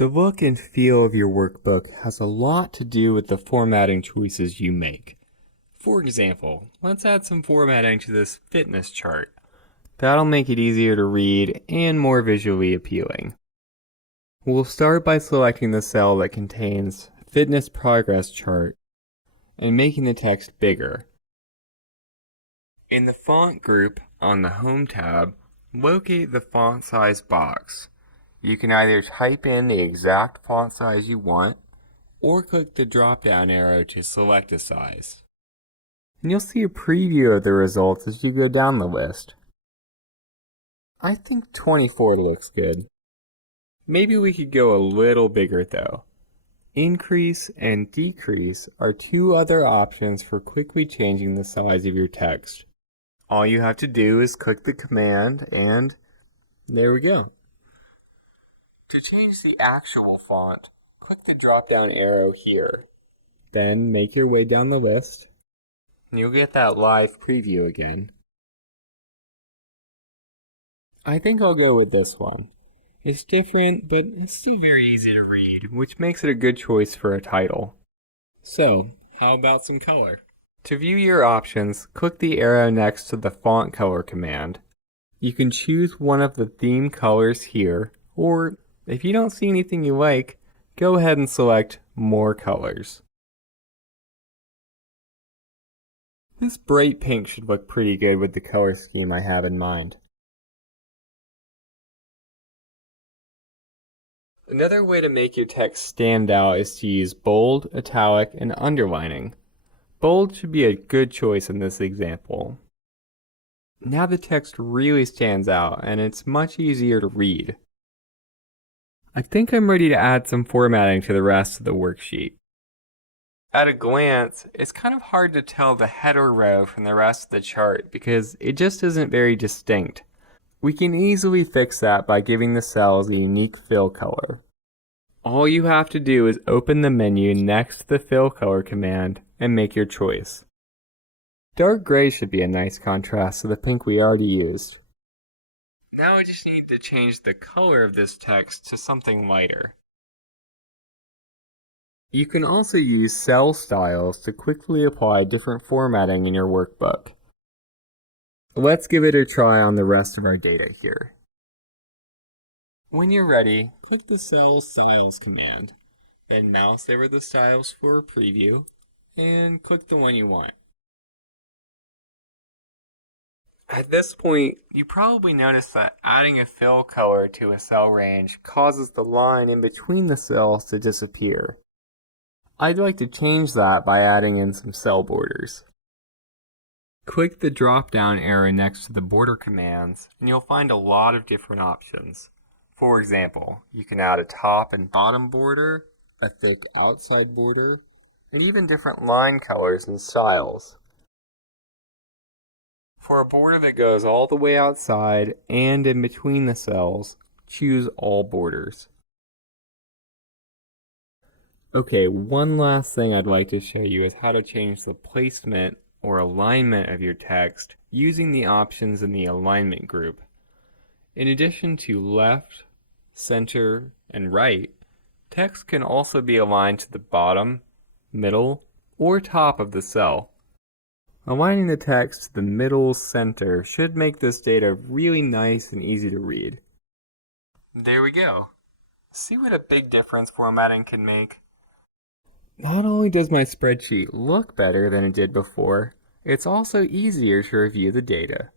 The look and feel of your workbook has a lot to do with the formatting choices you make. For example, let's add some formatting to this fitness chart. That'll make it easier to read and more visually appealing. We'll start by selecting the cell that contains Fitness Progress Chart and making the text bigger. In the Font group on the Home tab, locate the font size box. You can either type in the exact font size you want, or click the drop-down arrow to select a size. And you'll see a preview of the results as you go down the list. I think 24 looks good. Maybe we could go a little bigger though. Increase and decrease are two other options for quickly changing the size of your text. All you have to do is click the command and there we go. To change the actual font, click the drop-down arrow here. Then make your way down the list, and you'll get that live preview again. I think I'll go with this one. It's different, but it's still very easy to read, which makes it a good choice for a title. So, how about some color? To view your options, click the arrow next to the font color command. You can choose one of the theme colors here, or if you don't see anything you like, go ahead and select More Colors. This bright pink should look pretty good with the color scheme I have in mind. Another way to make your text stand out is to use bold, italic, and underlining. Bold should be a good choice in this example. Now the text really stands out and it's much easier to read. I think I'm ready to add some formatting to the rest of the worksheet. At a glance, it's kind of hard to tell the header row from the rest of the chart because it just isn't very distinct. We can easily fix that by giving the cells a unique fill color. All you have to do is open the menu next to the fill color command and make your choice. Dark gray should be a nice contrast to the pink we already used. Now I just need to change the color of this text to something lighter. You can also use cell styles to quickly apply different formatting in your workbook. Let's give it a try on the rest of our data here. When you're ready, click the Cell Styles command, then mouse over the styles for a preview, and click the one you want. At this point, you probably notice that adding a fill color to a cell range causes the line in between the cells to disappear. I'd like to change that by adding in some cell borders. Click the drop-down arrow next to the border commands, and you'll find a lot of different options. For example, you can add a top and bottom border, a thick outside border, and even different line colors and styles. For a border that goes all the way outside and in between the cells, choose all borders. Okay, one last thing I'd like to show you is how to change the placement or alignment of your text using the options in the alignment group. In addition to left, center, and right, text can also be aligned to the bottom, middle, or top of the cell. Aligning the text to the middle center should make this data really nice and easy to read. There we go. See what a big difference formatting can make? Not only does my spreadsheet look better than it did before, it's also easier to review the data.